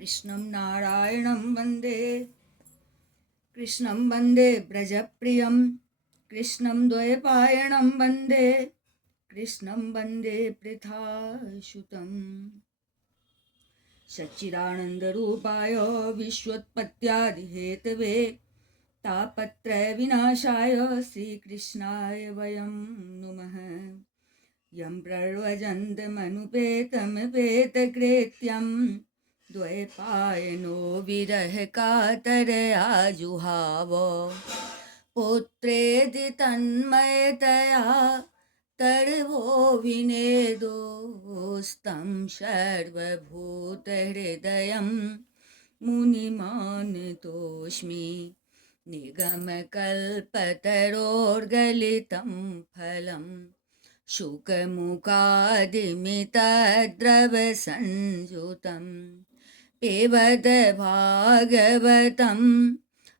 कृष्णं नारायणं वन्दे कृष्णं वन्दे व्रजप्रियं कृष्णं द्वैपायनं वन्दे कृष्णं वन्दे पृथासुतं सच्चिदानन्दरूपाय विश्वोत्पत्त्यादिहेतवे तापत्रयविनाशाय श्रीकृष्णाय वयं नुमः। यं प्रव्रजन्तमनुपेतमपेतकृत्यं द्वैपायनो विरहकातरया जुहाव पुत्रेति तन्मयतया तर्वो विनेदोस्तं सर्वभूतहृदयं मुनिमानतोऽस्मि निगमकल्पतरोर्गलितं फलम् शुकमुखादिमितद्रवसंयुतं पिबत भागवतं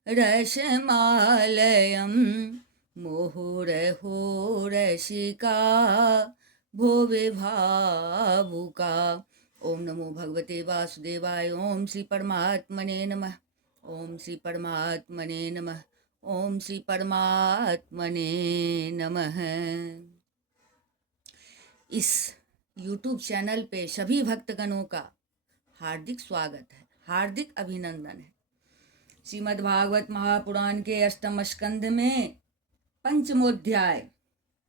रसमालयं मुहुरहो रसिका भुवि भावुका। ओम नमो भगवते वासुदेवाय। ओम श्री परमात्मने नमः। ओम श्री परमात्मने नमः। ओम श्री परमात्मने नमः। इस YouTube चैनल पे सभी भक्तगणों का हार्दिक स्वागत है, हार्दिक अभिनंदन है। श्रीमद् भागवत महापुराण के अष्टम स्कंध में पंचमोध्याय,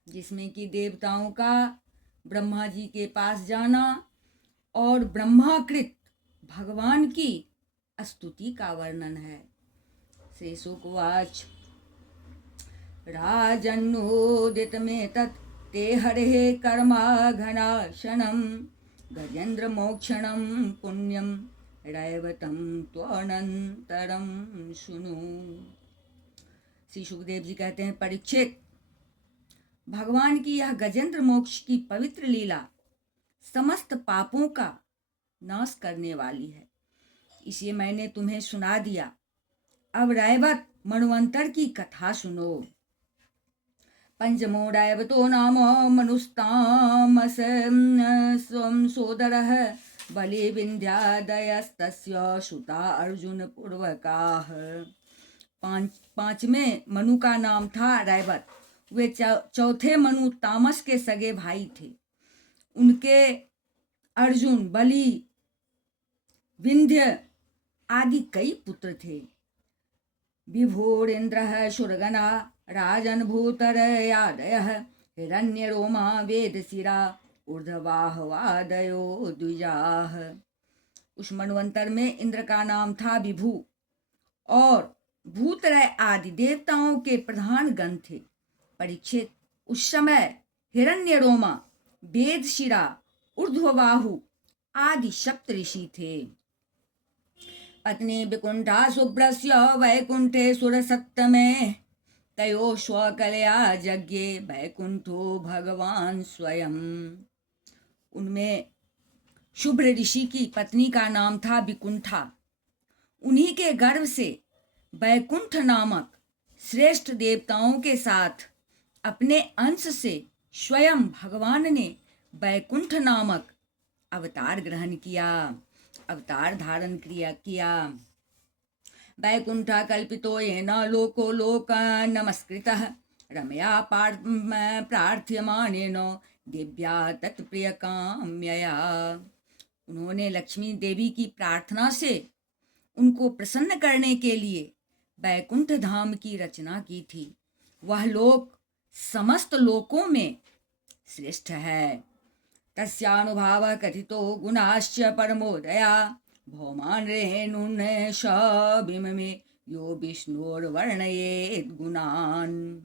जिसमें कि देवताओं का ब्रह्मा जी के पास जाना और ब्रह्माकृत भगवान की स्तुति का वर्णन है। श्री शुकवाच राजन्नोदित में तत् ते हरेः कर्माघनाशनं गजेन्द्रमोक्षणं पुण्यं रैवतं त्वनन्तरं सुनु। श्री सुखदेव जी कहते हैं, परीक्षित, भगवान की यह गजेंद्र मोक्ष की पवित्र लीला समस्त पापों का नाश करने वाली है, इसे मैंने तुम्हें सुना दिया। अब रैवत मन्वंतर की कथा सुनो। पंचमो रैवतो नाम मनुस्तामस स्वं सोदरः बलि विन्ध्यादयस्तस्य सुता अर्जुन पूर्वकाः। पांचवें मनु का नाम था रैवत। वे चौथे मनु तामस के सगे भाई थे। उनके अर्जुन, बलि, विंध्य आदि कई पुत्र थे। विभोरेन्द्रः सुरगणा राजन् भूतरयादयः हिरण्यरोमा वेदशिरा ऊर्ध्वबाहवादयो द्विजाः। उस मनवंतर में इंद्र का नाम था विभु और भूतरय आदि देवताओं के प्रधान गण थे। परीक्षित, उस समय हिरण्यरोमा, वेदशिरा, ऊर्ध्वबाहु आदि सप्त ऋषि थे। पत्नी विकुंठा शुभ्रस्य वैकुंठे सुरसप्तमे तयो स्वकलया यज्ञे वैकुंठो भगवान स्वयं। उनमें शुभ्र ऋषि की पत्नी का नाम था विकुंठा। उन्हीं के गर्भ से वैकुंठ नामक श्रेष्ठ देवताओं के साथ अपने अंश से स्वयं भगवान ने वैकुंठ नामक अवतार ग्रहण किया, अवतार धारण किया। वैकुंठा कल्पितो येन लोको लोक नमस्कृतः रमया प्रार्थ्यमानेन दिव्या तत्प्रिय काम्यया। उन्होंने लक्ष्मी देवी की प्रार्थना से उनको प्रसन्न करने के लिए वैकुंठ धाम की रचना की थी। वह लोक समस्त लोकों में श्रेष्ठ है। तस्यानुभावः कथितो गुणाश्च परमोदया भौमान रेणुन शबिममे यो विष्णुर्वर्णयेत् गुणान्।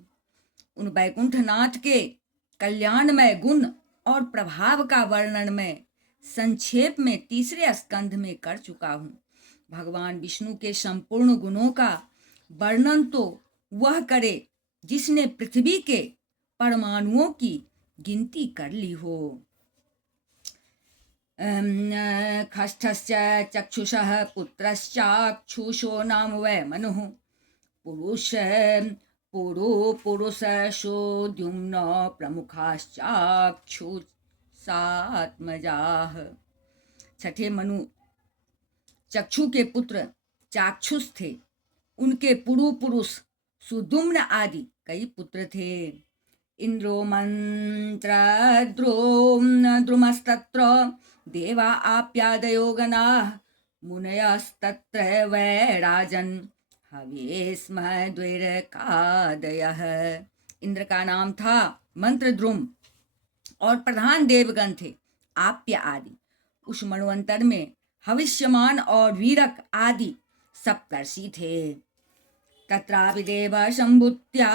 उन वैकुंठनाथ के कल्याणमय गुण और प्रभाव का वर्णन मैं संक्षेप में तीसरे स्कंध में कर चुका हूँ। भगवान विष्णु के संपूर्ण गुणों का वर्णन तो वह करे जिसने पृथ्वी के परमाणुओं की गिनती कर ली हो। खष्ठश्च चक्षुषः पुत्रश्चाक्षुषो नाम वै मनुः पुरुषशोद्युम्न प्रमुखाश्चाक्षुषात्मजाः। छठे मनु चक्षु के पुत्र चाक्षुष थे। उनके पुरु पुरुष सुदुम्न आदि कई पुत्र थे। इंद्रो द्रुमस्तत्र देवा आप्यादयो गणाः मुनयस्तत्र वैराजन् हवे स्म द्विरकादयः। इंद्र का नाम था मंत्र द्रुम और प्रधान देवगण थे आप्य आदि। उस मन्वंतर में हविष्यमान और वीरक आदि सप्तर्षि थे। तत्रापि देव सम्भूत्या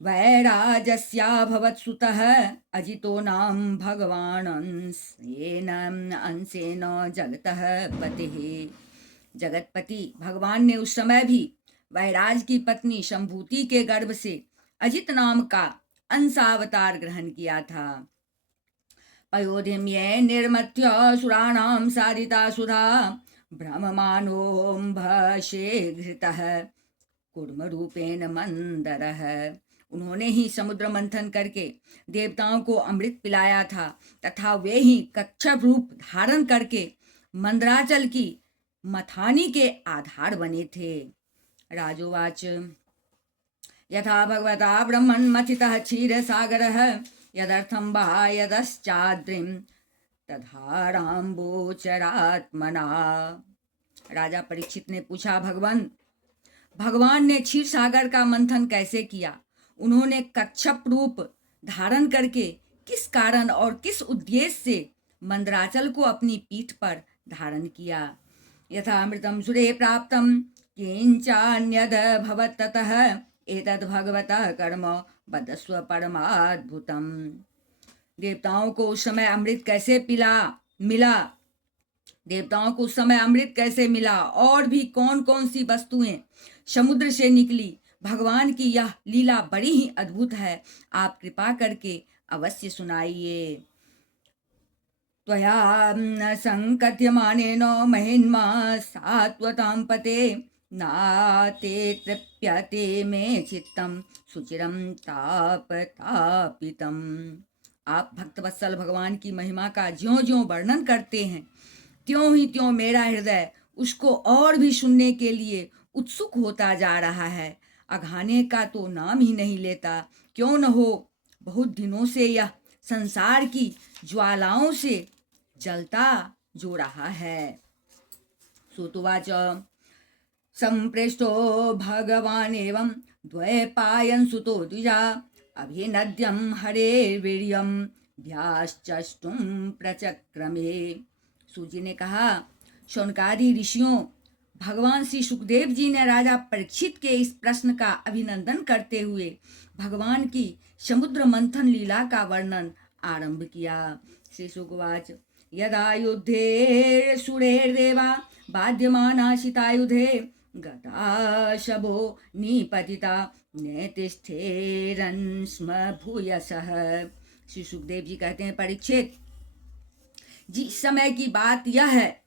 वैराजस्याभवत् सुतः अजितो नाम भगवान् अंशेन जगतः पतिः। जगतपति भगवान ने उस समय भी वैराज की पत्नी शंभूति के गर्भ से अजित नाम का अंशावतार ग्रहण किया था। पयोधिम्ये निर्मथ्य सुराणां सारिता सुधा भ्रममानोऽम्भशे घृतः कूर्मरूपेण मंदरः। उन्होंने ही समुद्र मंथन करके देवताओं को अमृत पिलाया था तथा वे ही कच्छप रूप धारण करके मंदराचल की मथानी के आधार बने थे। राजोवाच यथा भगवता ब्रह्मन् मथितः क्षीरसागरः यदर्थं बायदश्चाद्रिं तधाराम्बोचरात्मना। राजा परीक्षित ने पूछा, भगवान ने क्षीर सागर का मंथन कैसे किया? उन्होंने कच्छप रूप धारण करके किस कारण और किस उद्देश्य से मंदराचल को अपनी पीठ पर धारण किया? यथा अमृतं सुरे प्राप्तं किंचान्यद् भवत् ततः एतद् भगवतः कर्म वदस्व परमाद्भुतम्। देवताओं को उस समय अमृत कैसे मिला? देवताओं को उस समय अमृत कैसे मिला और भी कौन कौन सी वस्तुएं समुद्र से निकली? भगवान की यह लीला बड़ी ही अद्भुत है, आप कृपा करके अवश्य सुनाइए। त्वया संकथ्यमानेन महिन्मा सात्वतां पते नाते तृप्यते मे चित्तम सुचिरम तापितम। आप भक्तवत्सल भगवान की महिमा का ज्यों ज्यों वर्णन करते हैं त्यों ही त्यों मेरा हृदय उसको और भी सुनने के लिए उत्सुक होता जा रहा है। अघाने का तो नाम ही नहीं लेता। क्यों न हो, बहुत दिनों से यह संसार की ज्वालाओं से जलता जो रहा है। सुतुवाच संप्रेष्टो भगवान एवं द्वैपायन सुतो द्विजा अभिनद्यम हरेर्वीर्यं व्याश्चष्टुं प्रचक्रमे। सूजी ने कहा, शौनकादि ऋषियों, भगवान श्री सुखदेव जी ने राजा परीक्षित के इस प्रश्न का अभिनंदन करते हुए भगवान की समुद्र मंथन लीला का वर्णन आरंभ किया। श्री शुकवाच यदा युद्धे सुरेर्देवा बाध्यमाना शितायुधे गता शबो निपतिता नेतिष्ठेरन् स्म भूयसः। श्री सुखदेव जी कहते हैं, परीक्षित, जिस समय की बात यह है,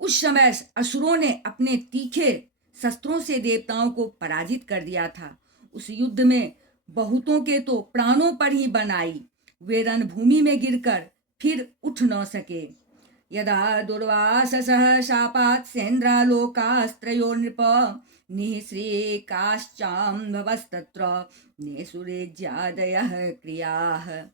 उस समय असुरों ने अपने तीखे शस्त्रों से देवताओं को पराजित कर दिया था। उस युद्ध में बहुतों के तो प्राणों पर ही बन आई। वे रणभूमि में गिरकर फिर उठ न सके। यदा दुर्वाससः शापात् सेन्द्रालोकास्त्रयो नृप निःश्रीकाश्चाम्भवस्तत्र नेसुरेज्यादयः क्रियाः।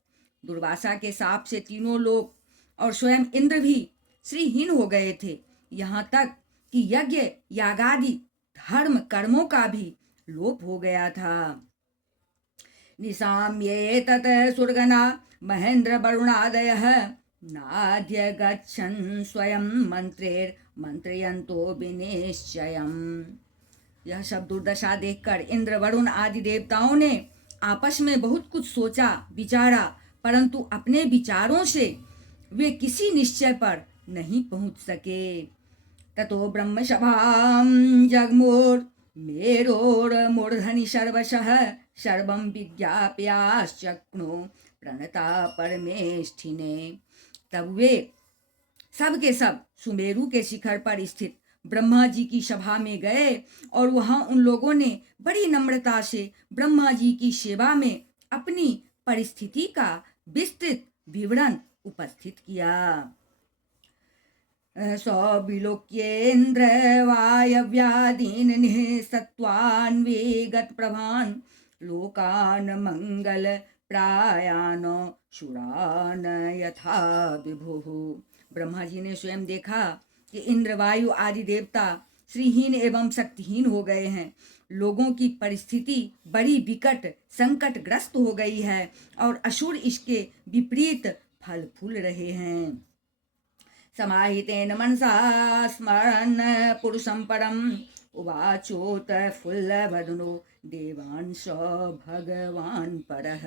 दुर्वासा के शाप से तीनों लोक और स्वयं इंद्र भी श्रीहीन हो गए थे। यहाँ तक कि यज्ञ यागादि धर्म कर्मों का भी लोप हो गया था। निशाम्ये तत सुरगना महेंद्र वरुणादयः नाद्य गच्छन् स्वयं मंत्रयन्तो विनिश्चयम्। यह सब दुर्दशा देखकर इंद्र वरुण आदि देवताओं ने आपस में बहुत कुछ सोचा विचारा, परंतु अपने विचारों से वे किसी निश्चय पर नहीं पहुंच सके। ततो ब्रह्म सभां जगमुर मेरोर्मूर्धनि सर्वशः सर्वं विज्ञाप्याश्चक्नु प्रणता परमेष्ठिने। तब वे सब के सब सुमेरु के शिखर पर स्थित ब्रह्मा जी की सभा में गए और वहां उन लोगों ने बड़ी नम्रता से ब्रह्मा जी की सेवा में अपनी परिस्थिति का विस्तृत विवरण उपस्थित किया। सौविलोक्येन्द्र वायव्यादीन् निःसत्त्वान् वेगत्प्रभान् लोकान् मंगल प्रायान शूरान यथा विभुः। ब्रह्मा जी ने स्वयं देखा कि इंद्र वायु आदि देवता श्रीहीन एवं शक्तिहीन हो गए हैं। लोगों की परिस्थिति बड़ी विकट संकटग्रस्त हो गई है और असुर इसके विपरीत फल फूल रहे हैं। समाहितेन मनसा स्मरन् पुरुषं परम् उवाचोत फुल्लवदनो देवांश भगवान परः।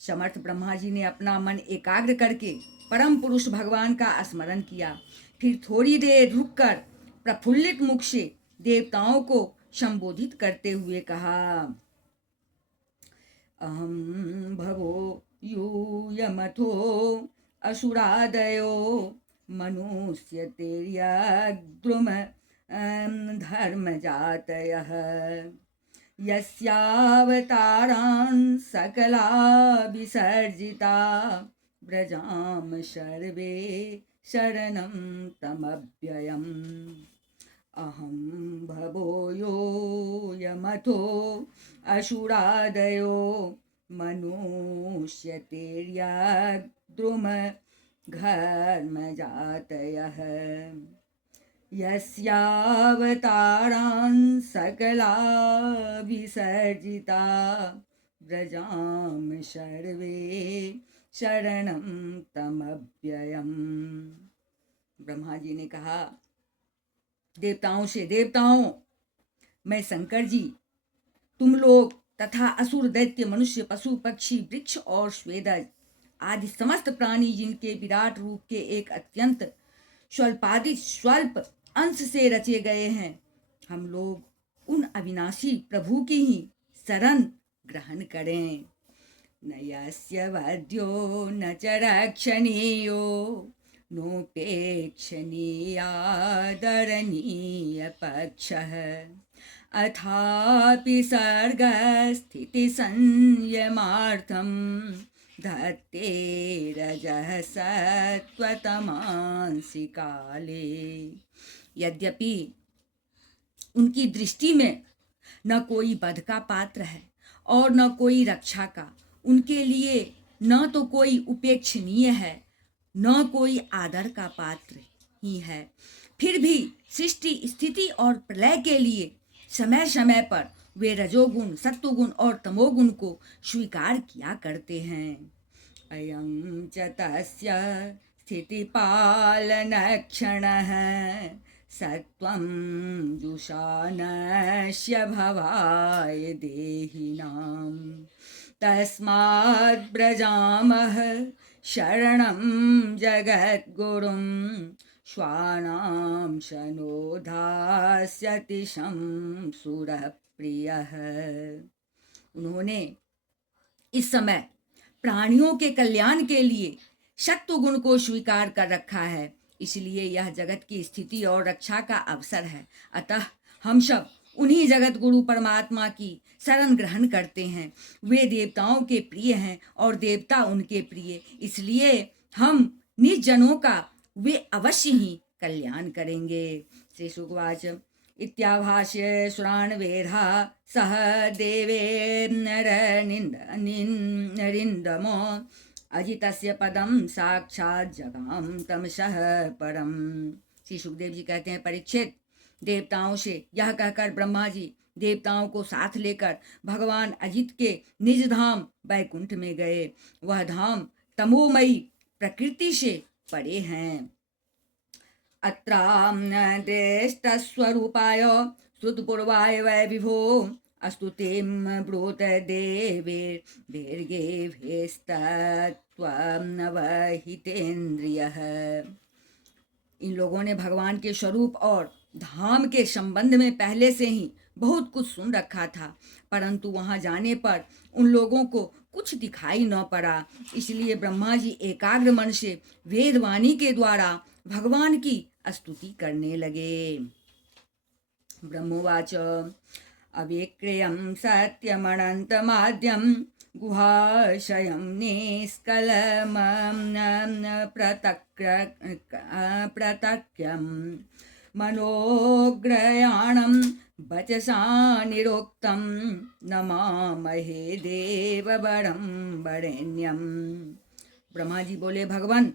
समर्थ ब्रह्मा जी ने अपना मन एकाग्र करके परम पुरुष भगवान का स्मरण किया। फिर थोड़ी देर रुककर प्रफुल्लित मुख से देवताओं को संबोधित करते हुए कहा, अहं भवो यूयमथो असुरादयो मनुष्यतेर्यद्रुम धर्मजातयः यस्यावतारान् सकला विसर्जिता व्रजाम सर्वे शरणं तमव्ययम्। अहं भवो योऽयमथो असुरादयो मनुष्यतेर्यद्रुम घर्मजातयः यस्यावतारान् सकला विसर्जिता व्रजाम सर्वे शरणं तमव्ययम्। ब्रह्मा जी ने कहा देवताओं से, देवताओं, मैं शंकर जी तुम लोग तथा असुर दैत्य मनुष्य पशु पक्षी वृक्ष और स्वेदज आदि समस्त प्राणी जिनके विराट रूप के एक अत्यंत स्वल्प अंश से रचे गए हैं, हम लोग उन अविनाशी प्रभु की ही शरण ग्रहण करें। न यस्य वध्यो न च रक्षणीयो नोपेक्षणीयादरणीय पक्षः अथापि सर्गस्थितिसंयमार्थं धत्ते रजः सत्त्वतमांसि काले। यद्यपि उनकी दृष्टि में न कोई वध का पात्र है और न कोई रक्षा का, उनके लिए न तो कोई उपेक्षणीय है न कोई आदर का पात्र ही है, फिर भी सृष्टि स्थिति और प्रलय के लिए समय समय पर वे रजोगुण सत्वगुण और तमोगुण को स्वीकार किया करते हैं। अयं च तस्य स्थितिपालनक्षणः सत्वं जुषानस्य भवाय देहिनां तस्माद् व्रजामः शरणं जगद्गुरुं श्वानां शनो धास्यति शंसुरः प्रियः। उन्होंने इस समय प्राणियों के कल्याण के लिए सत्वगुण को स्वीकार कर रखा है, इसलिए यह जगत की स्थिति और रक्षा का अवसर है। अतः हम सब उन्हीं जगत गुरु परमात्मा की शरण ग्रहण करते हैं। वे देवताओं के प्रिय हैं और देवता उनके प्रिय, इसलिए हम निज जनों का वे अवश्य ही कल्याण करेंगे। श्री शुकवाच इत्याभाष्य सुराणवेधा सह देवेर्नरनिन्दमो अजितस्य पदम साक्षात् जगाम तमसः परम। श्री सुखदेव जी कहते हैं, परीक्षित, देवताओं से यह कहकर ब्रह्मा जी देवताओं को साथ लेकर भगवान अजित के निज धाम बैकुंठ में गए। वह धाम तमोमयी प्रकृति से परे हैं। अत्राम्नदेष्टस्वरूपाय श्रुतपूर्वाय वै विभो अस्तु तेम ब्रूत देवेर्गेभेस्तत्त्वमवहितेन्द्रियः। इन लोगों ने भगवान के स्वरूप और धाम के संबंध में पहले से ही बहुत कुछ सुन रखा था, परंतु वहां जाने पर उन लोगों को कुछ दिखाई न पड़ा। इसलिए ब्रह्मा जी एकाग्र मन से वेदवाणी के द्वारा भगवान की स्तुति करने लगे। ब्रह्मोवाच अविक्रियं सत्यमनन्तमाद्यं गुहाशयं निष्कलमं प्रतक्यं मनोग्रयाणं वचसा निरोक्तं नमामहे देववरं वरेण्यम। ब्रह्मा जी बोले, भगवान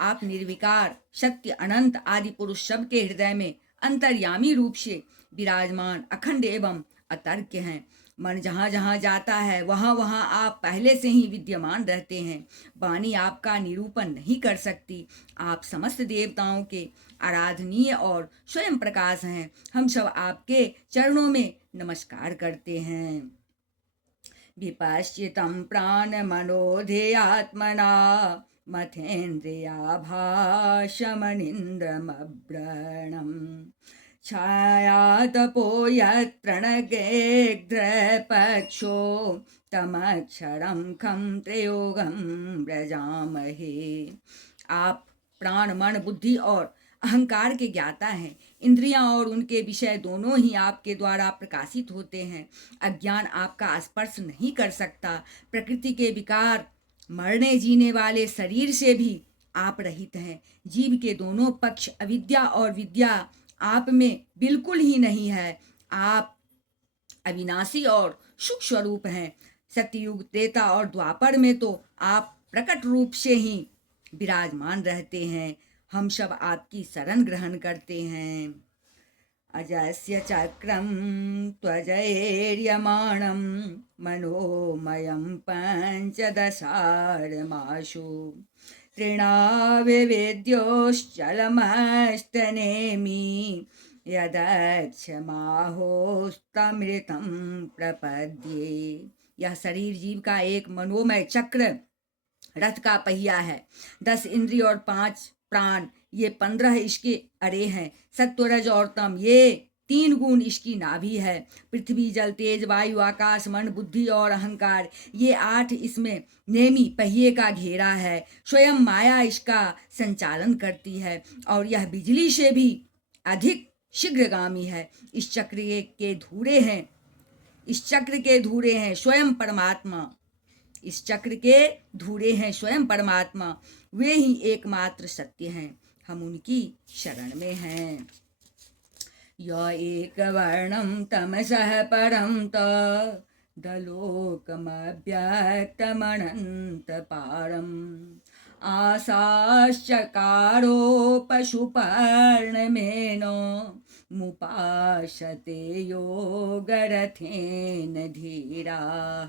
आप निर्विकार, सत्य, अनंत आदि पुरुष सबके हृदय में अंतर्यामी रूप से विराजमान, अखंड एवं अतर्क्य हैं। मन जहाँ जहाँ जाता है वहाँ वहाँ आप पहले से ही विद्यमान रहते हैं। वाणी आपका निरूपण नहीं कर सकती। आप समस्त देवताओं के आराधनीय और स्वयं प्रकाश हैं। हम सब आपके चरणों में नमस्कार करते हैं। विपश्चितं प्राणमनोधेयात्मना मथेन्द्रियाभासमनिन्द्रमभ्रणम् छायातपो यत्रणगेग्ध्रपक्षो तमक्षरं खं त्रयोगं व्रजामहे। आप प्राण, मन, बुद्धि और अहंकार के ज्ञाता हैं। इंद्रियां और उनके विषय दोनों ही आपके द्वारा प्रकाशित होते हैं। अज्ञान आपका स्पर्श नहीं कर सकता। प्रकृति के विकार, मरने जीने वाले शरीर से भी आप रहित हैं। जीव के दोनों पक्ष, अविद्या और विद्या, आप में बिल्कुल ही नहीं है। आप अविनाशी और सुख स्वरूप हैं। सतयुग, त्रेता और द्वापर में तो आप प्रकट रूप से ही विराजमान रहते हैं। हम सब आपकी शरण ग्रहण करते हैं। अजस्य चक्रं त्वजैर्यमाणं मनोमयं पंचदशार्माशु तृणाविवेद्योश्चलमस्तनेमि यदक्षमाहोस्तमृतं प्रपद्ये। यह शरीर जीव का एक मनोमय चक्र, रथ का पहिया है। 10 इंद्रिय और 5 प्राण, ये 15 इसके अरे हैं। सत्व, रज और तम, ये 3 गुण इसकी नाभि है। पृथ्वी, जल, तेज, वायु, आकाश, मन, बुद्धि और अहंकार, ये 8 इसमें नेमी पहिए का घेरा है। स्वयं माया इसका संचालन करती है और यह बिजली से भी अधिक शीघ्रगामी है। इस चक्र के धुरे हैं स्वयं परमात्मा। इस चक्र के धुरे हैं स्वयं परमात्मा। वे ही एकमात्र सत्य हैं। हम उनकी शरण में हैं। य एक वर्णम तमसः परम तदलोकमव्यक्तमनंत पारम आसाश्चकारो पशुपर्णमेनो मुपाशते योगरथेन धीराः।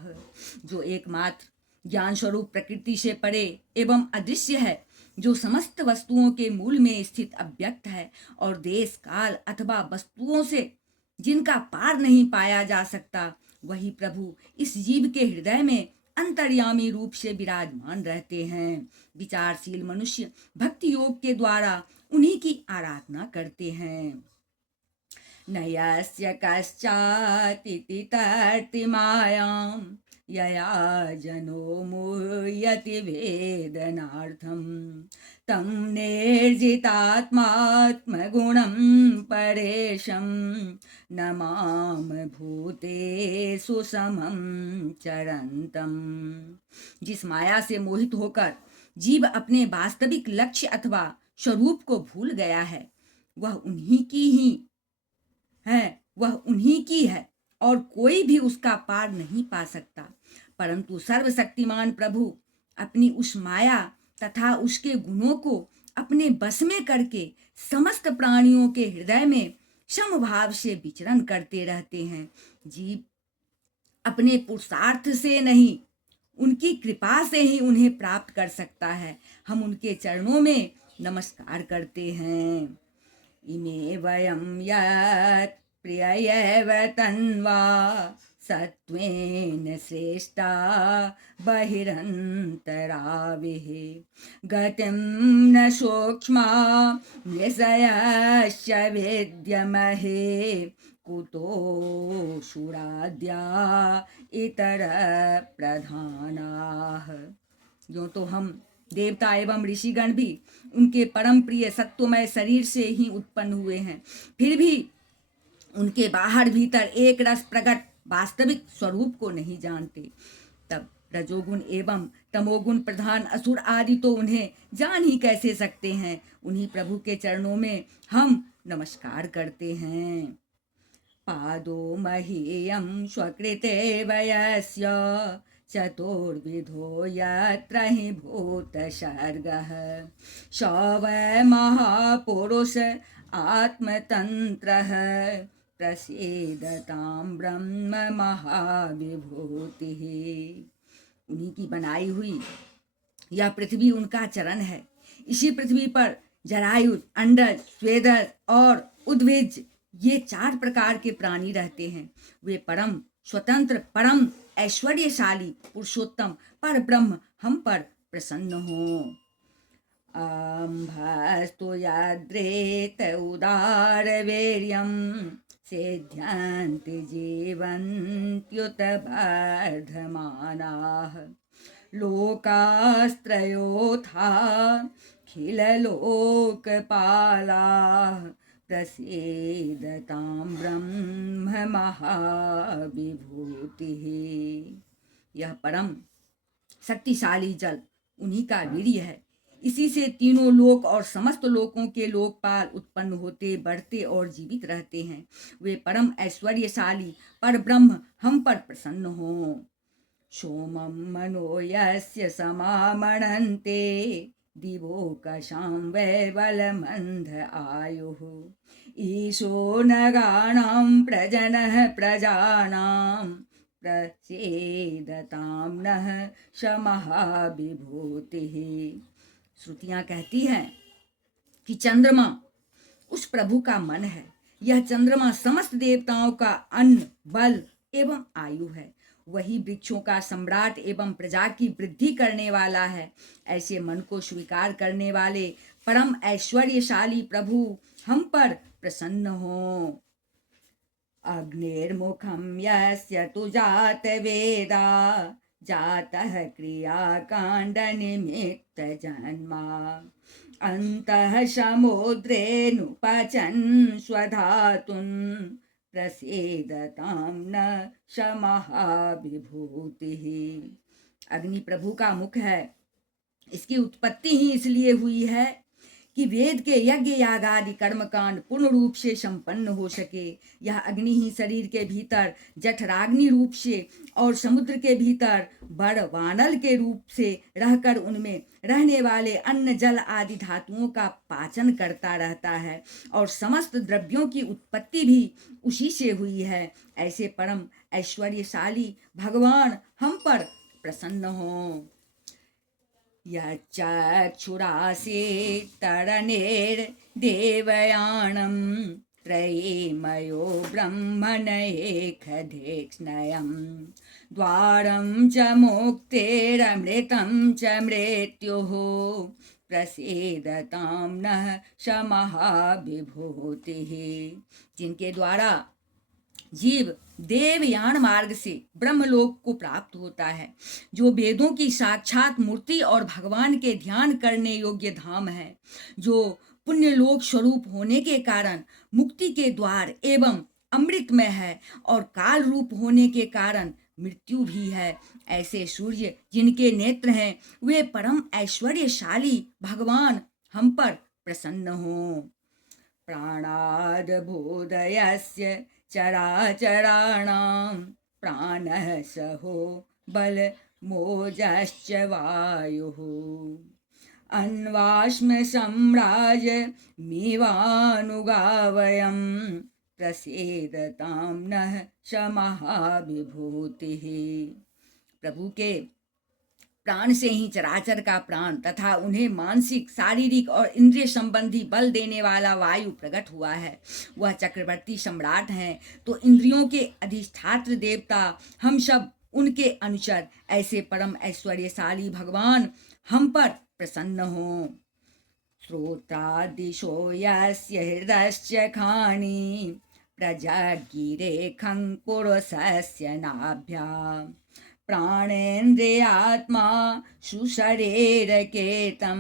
जो एकमात्र ज्ञान स्वरूप प्रकृति से परे एवं अदृश्य है, जो समस्त वस्तुओं के मूल में स्थित अव्यक्त है और देश काल अथवा वस्तुओं से जिनका पार नहीं पाया जा सकता, वही प्रभु इस जीव के हृदय में अंतर्यामी रूप से विराजमान रहते हैं। विचारशील मनुष्य भक्ति योग के द्वारा उन्हीं की आराधना करते हैं। नयस्य कश्चातिति तर्तिमायां यया जनो मुह्यति वेदनार्थं तं निर्जितात्मात्मगुणं परेशं नमाम भूतेषु समं चरन्तम्। जिस माया से मोहित होकर जीव अपने वास्तविक लक्ष्य अथवा स्वरूप को भूल गया है, वह उन्हीं की है और कोई भी उसका पार नहीं पा सकता। परंतु सर्वशक्तिमान प्रभु अपनी उस माया तथा उसके गुणों को अपने बस में करके समस्त प्राणियों के हृदय में समभाव से विचरण करते रहते हैं। जीव अपने पुरुषार्थ से नहीं, उनकी कृपा से ही उन्हें प्राप्त कर सकता है। हम उनके चरणों में नमस्कार करते हैं। इमे वयं यत् प्रियैव तन्वा सत्त्वेन श्रेष्ठा बहिरन्तराविः गतिं न सूक्ष्मा निशयश्च विद्यमहे कुतो शूराद्या इतर प्रधानाः। जो तो हम देवता एवं ऋषिगण भी उनके परम प्रिय सत्वमय शरीर से ही उत्पन्न हुए हैं, फिर भी उनके बाहर भीतर एक रस प्रकट वास्तविक स्वरूप को नहीं जानते। तब रजोगुण एवं तमोगुण प्रधान असुर आदि तो उन्हें जान ही कैसे सकते हैं। उन्हीं प्रभु के चरणों में हम नमस्कार करते हैं। पादो मह्यं स्वकृते वयस्य चतुर्विधो यत्र हि भूतसर्गः स वै महापुरुष आत्मतन्त्रः प्रसीदतां ब्रह्म महाविभूतिः। उन्हीं की बनाई हुई यह पृथ्वी उनका चरण है। इसी पृथ्वी पर जरायुज, अंडज, स्वेदज और उद्भिज ये 4 प्रकार के प्राणी रहते हैं। वे परम स्वतंत्र, परम ऐश्वर्यशाली पुरुषोत्तम पर ब्रह्म हम पर प्रसन्न हो। अम्भस्तु याद्रेत उदार वीर्यं सिद्ध्यन्ति जीवन्त्युत वर्धमानाः लोकास्त्रयोथा खिललोकपालाः प्रसीदतां ब्रह्म महाविभूतिः। यह परम शक्तिशाली जल उन्हीं का वीर्य है। इसी से तीनों लोक और समस्त लोकों के लोकपाल उत्पन्न होते, बढ़ते और जीवित रहते हैं। वे परम ऐश्वर्यशाली पर ब्रह्म हम पर प्रसन्न हो। सोमं मनो यस्य समामणन्ते दिवोकशां वै बलमन्ध आयुः ईशो नगानां प्रजनः प्रजानां प्रसीदतां नः शमः विभूतिः। श्रुतियाँ कहती हैं कि चंद्रमा उस प्रभु का मन है। यह चंद्रमा समस्त देवताओं का अन्न, बल एवं आयु है। वही वृक्षों का सम्राट एवं प्रजा की वृद्धि करने वाला है। ऐसे मन को स्वीकार करने वाले परम ऐश्वर्यशाली प्रभु हम पर प्रसन्न हो। अग्निर्मुखं यस्य तु जातवेदा जातः क्रियाकाण्डनिमित्तजन्मा अन्तः समुद्रेऽनुपचन् स्वधातुन् प्रसीदतां न शमः विभूतिः। अग्नि प्रभु का मुख है। इसकी उत्पत्ति ही इसलिए हुई है कि वेद के यज्ञ याग आदि कर्मकांड पूर्ण रूप से संपन्न हो सके। यह अग्नि ही शरीर के भीतर जठराग्नि रूप से और समुद्र के भीतर बड़ वानल के रूप से रहकर उनमें रहने वाले अन्न, जल आदि धातुओं का पाचन करता रहता है और समस्त द्रव्यों की उत्पत्ति भी उसी से हुई है। ऐसे परम ऐश्वर्यशाली भगवान हम पर प्रसन्न हो। यच्चक्षुरासि तरणेर्देवयानं त्रयीमयो ब्रह्मणैकधेक्ष्णयं द्वारं च मुक्तेरमृतं च मृत्युः प्रसीदतां नः शमः विभूतिः। जिनके द्वारा जीव देवयान मार्ग से ब्रह्मलोक को प्राप्त होता है, जो वेदों की साक्षात मूर्ति और भगवान के ध्यान करने योग्य धाम है, जो पुण्य लोक स्वरूप होने के कारण मुक्ति के द्वार एवं अमृतमय है और काल रूप होने के कारण मृत्यु भी है। ऐसे सूर्य जिनके नेत्र हैं, वे परम ऐश्वर्यशाली भगवान हम पर प्रसन्न हो। प्राणाद्भूतयस्य चराचराणां प्राणः सहो बलमोजश्च वायुः अन्वाश्म सम्राजमिवानुगावयं प्रसीदतां नः शमः विभूतिः। प्रभु के प्राण से ही चराचर का प्राण तथा उन्हें मानसिक, शारीरिक और इंद्रिय संबंधी बल देने वाला वायु प्रकट हुआ है। वह चक्रवर्ती सम्राट हैं, तो इंद्रियों के अधिष्ठात्र देवता हम सब उनके अनुचर। ऐसे परम ऐश्वर्यशाली भगवान हम पर प्रसन्न हो। श्रोत्रादिशो यस्य हृदयस्य खानि प्रजगिरेखं पुरुषस्य नाभ्याम् प्राणेन्द्रियात्मा सुशरीरकेतं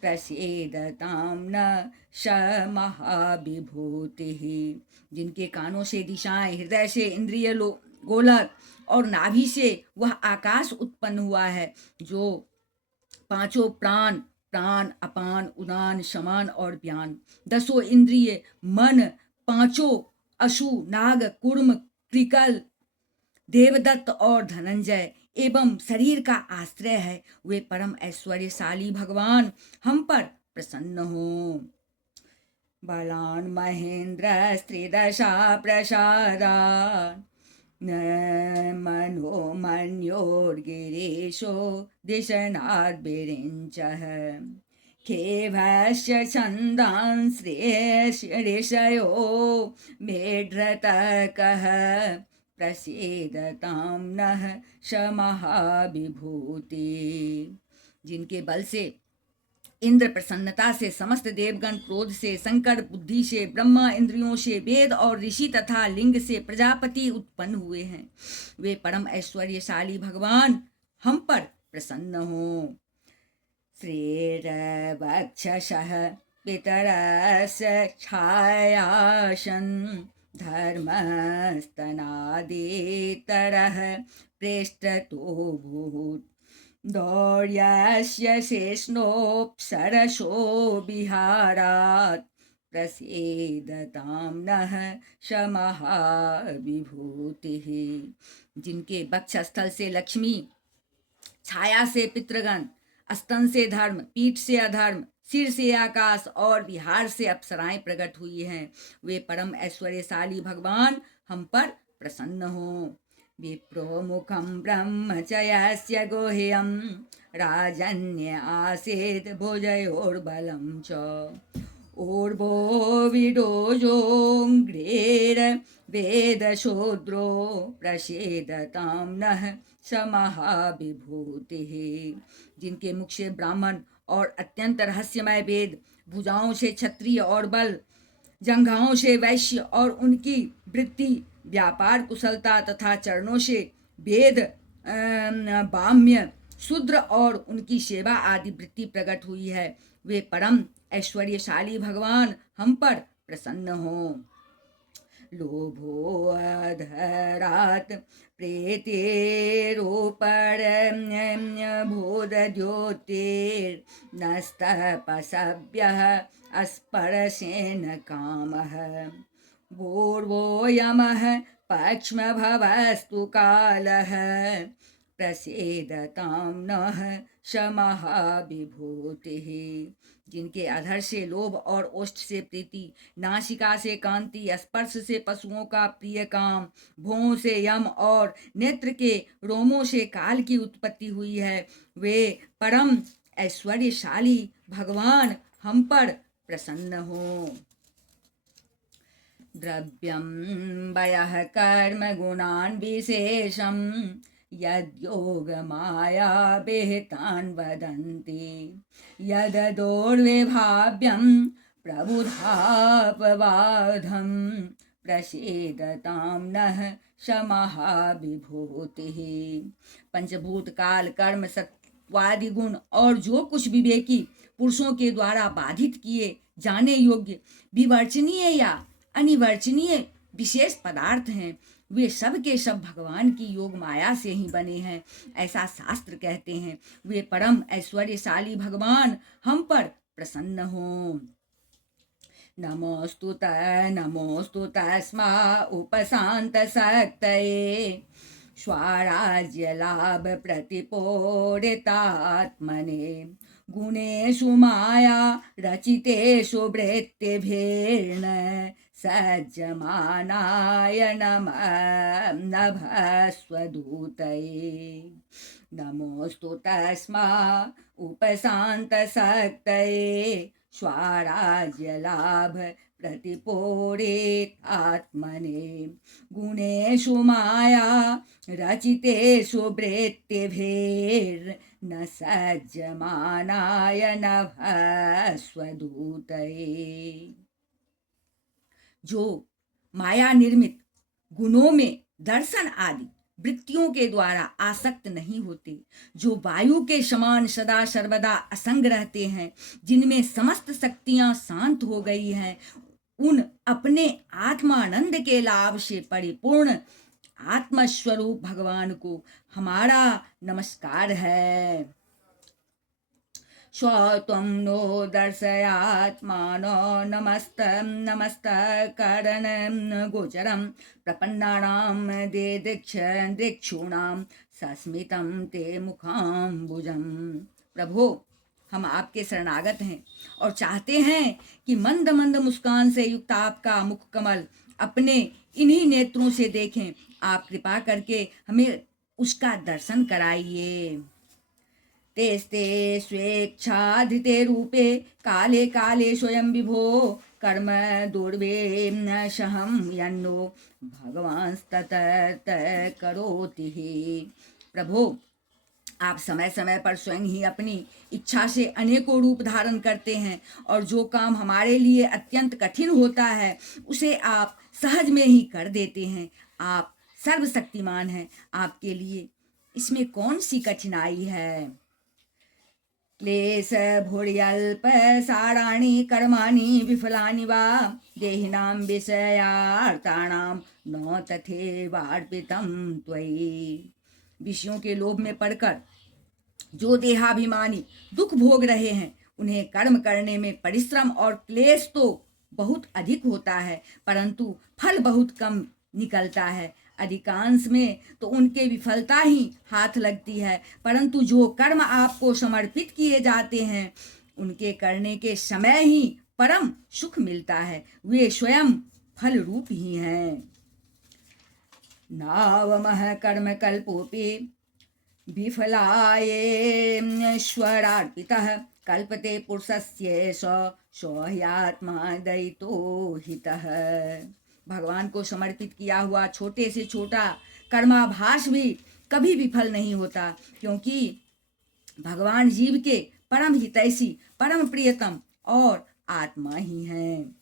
प्रसीदतां न श महाविभूतिः। जिनके कानों से दिशाएं, हृदय से इंद्रिय गोलक और नाभि से वह आकाश उत्पन्न हुआ है, जो पांचों प्राण, प्राण अपान उदान समान और व्यान, दसों इंद्रिय मन, पांचों अशु नाग कुर्म कृकल देवदत्त और धनंजय एवं शरीर का आश्रय है, वे परम ऐश्वर्यशाली भगवान हम पर प्रसन्न हो। बलान् महेन्द्र स्त्रिदशा प्रसादा मनो मन्योर्गिरीशो दिशनाद्विरिञ्चः खेभस्य छन्दान् ऋषयो मेढ्रतकः प्रसीदतां नः स महाविभूति। जिनके बल से इंद्र प्रसन्नता से, समस्त देवगण क्रोध से, शंकर बुद्धि से, ब्रह्मा इंद्रियों से, वेद और ऋषि तथा लिंग से प्रजापति उत्पन्न हुए हैं, वे परम ऐश्वर्यशाली भगवान हम पर प्रसन्न हो। श्रीर्वक्षसः पितरस्य छायासन् धर्मस्तनादितरः पृष्ठतो दौर्यस्य शेष्णोऽप्सरसो विहारात् प्रसीदतां नः स महाविभूतिः। जिनके वक्षस्थल से लक्ष्मी, छाया से पितृगण, स्तन से धर्म, पीठ से अधर्म, सिर से आकाश और विहार से अप्सराएं प्रकट हुई हैं, वे परम ऐश्वर्यशाली भगवान हम पर प्रसन्न हो। विप्रो मुखं ब्रह्मचर्यस्य गुह्यं राजन्य आसीत् भुजयोर्बलं च ऊर्वो विडोजोऽङ्घ्रेर्वेदशूद्रो प्रसीदतां नः स महाविभूतिः। जिनके मुख से ब्राह्मण और अत्यंत रहस्यमय वेद, भुजाओं से क्षत्रिय और बल, जंघाओं से वैश्य और उनकी वृत्ति, व्यापार कुशलता तथा चरणों से वेद बाम्य शूद्र और उनकी सेवा आदि वृत्ति प्रकट हुई है, वे परम ऐश्वर्यशाली भगवान हम पर प्रसन्न हो। लोभो अधरात् प्रीतिरूपरम्यभूतज्योतिर्नस्तपसभ्यः अस्पर्शेन कामः भूर्वो यमः पक्ष्मभवस्तु कालः प्रसीदतां नः स महाविभूतिः। जिनके अधर से लोभ और ओष्ठ से प्रीति, नासिका से कांति, स्पर्श से पशुओं का प्रिय काम, भौं से यम और नेत्र के रोमों से काल की उत्पत्ति हुई है, वे परम ऐश्वर्यशाली भगवान हम पर प्रसन्न हो। द्रव्यं वयः कर्म गुणान् विशेषं यद्योगमायाभिः तान् वदन्ति यददोर्विभाव्यं प्रबुधापवाधं प्रसीदतां नः स महाविभूतिः। पंचभूत, काल, कर्म, सत्वादि गुण और जो कुछ विवेकी पुरुषों के द्वारा बाधित किए जाने योग्य विवर्चनीय या अनिवर्चनीय विशेष पदार्थ हैं, वे सब के सब भगवान की योग माया से ही बने हैं, ऐसा शास्त्र कहते हैं। वे परम ऐश्वर्यशाली भगवान हम पर प्रसन्न हो। नमोस्तु तस्मा उपशांत शक्तये स्वराज्य लाभ प्रतिपोरितात्मने गुणेषु माया रचितेषु वृत्तिभिर्न सज्जमानाय नभस्वदूतये। नमोस्तु तस्मा उपशान्तशक्तये स्वराज्यलाभ प्रतिपोरितात्मने गुणेषु माया रचितेषु वृत्तिभिर्न सज्जमानाय नभस्वदूतये। जो माया निर्मित गुणों में दर्शन आदि वृत्तियों के द्वारा आसक्त नहीं होते, जो वायु के समान सदा सर्वदा असंग रहते हैं, जिनमें समस्त शक्तियां शांत हो गई हैं, उन अपने आत्मानंद के लाभ से परिपूर्ण आत्मस्वरूप भगवान को हमारा नमस्कार है। स्वत्वं नो दर्शयात्मानो नमस्तकरणं गोचरं प्रपन्नानां दिक्षूणां सस्मितं ते मुखाम्बुजं। प्रभो, हम आपके शरणागत हैं और चाहते हैं कि मंद मंद मुस्कान से युक्त आपका मुख कमल अपने इन्हीं नेत्रों से देखें। आप कृपा करके हमें उसका दर्शन कराइए। तेस्ते स्वेच्छाधृते रूपे काले काले स्वयं विभो कर्म दूर्वे न सहम यन्नो भगवान तत करोति ही। प्रभो, आप समय समय पर स्वयं ही अपनी इच्छा से अनेकों रूप धारण करते हैं और जो काम हमारे लिए अत्यंत कठिन होता है उसे आप सहज में ही कर देते हैं। आप सर्वशक्तिमान हैं, आपके लिए इसमें कौन सी कठिनाई है। क्लेश भूर्यल्प साराणि कर्माणि विफलानि वा देहिनां विषयार्ताणां न तथैवार्पितं त्वयि। विषयों के लोभ में पड़कर जो देहाभिमानी दुख भोग रहे हैं, उन्हें कर्म करने में परिश्रम और क्लेश तो बहुत अधिक होता है, परंतु फल बहुत कम निकलता है। अधिकांश में तो उनके विफलता ही हाथ लगती है, परंतु जो कर्म आपको समर्पित किए जाते हैं उनके करने के समय ही परम सुख मिलता है। वे स्वयं फल रूप ही हैं। नावमः कर्म कल्पोपि विफलायेश्वरार्पितः कल्पते पुरुषस्य सो ह्यात्मा दयितो हितः। भगवान को समर्पित किया हुआ छोटे से छोटा कर्माभास भी कभी विफल नहीं होता, क्योंकि भगवान जीव के परम हितैषी, परम प्रियतम और आत्मा ही हैं।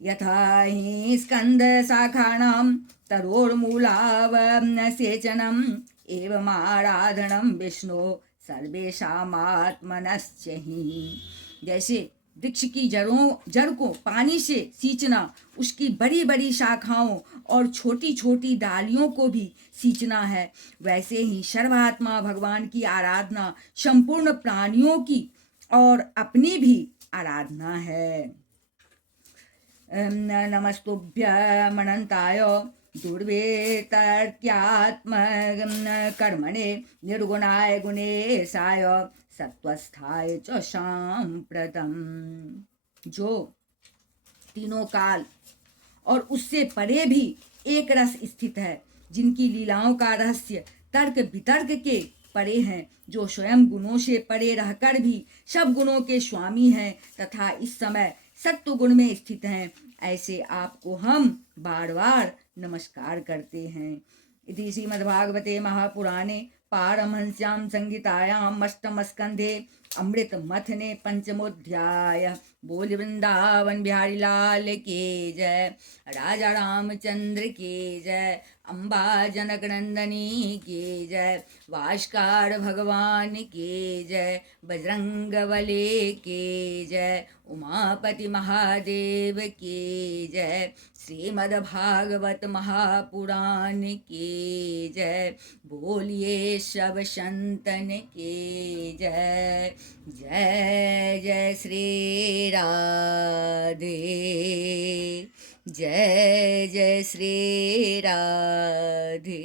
यथा हि स्कंद शाखानां तरोर्मूलावसेचनम् एवमाराधनम विष्णु सर्वेषामात्मनश्च हि। जैसे वृक्ष की जड़ को पानी से सींचना, उसकी बड़ी बड़ी शाखाओं और छोटी छोटी डालियों को भी सींचना है, वैसे ही सर्वात्मा भगवान की आराधना संपूर्ण प्राणियों की और अपनी भी आराधना है। नमस्तुभ्यमनन्ताय दुर्वे तर्क्यात्म कर्मणे निर्गुणाय गुणेशाय सत्वस्थाय च सांप्रतम। जो तीनों काल और उससे परे भी एक रस स्थित है, जिनकी लीलाओं का रहस्य तर्क वितर्क के परे हैं, जो स्वयं गुणों से परे रहकर भी सब गुणों के स्वामी हैं तथा इस समय सत्व गुण में स्थित हैं, ऐसे आपको हम बार बार नमस्कार करते हैं। इति श्रीमद्भागवते महापुराणे पारमहंस्यां संहितायां अष्टम स्कंधे अमृत मथने पंचमोध्याय। बोल वृंदावन बिहारी लाल के जय, राजा रामचंद्र के जय, अम्बा जनक नंदनी के जय, भास्कर भगवान के जय, बजरंग बली के जय, उमापति महादेव के जय, श्रीमद्भागवत महापुराण के जय। बोलिए सब संतन के जय। जय जय श्री राधे, जय जय श्री राधे।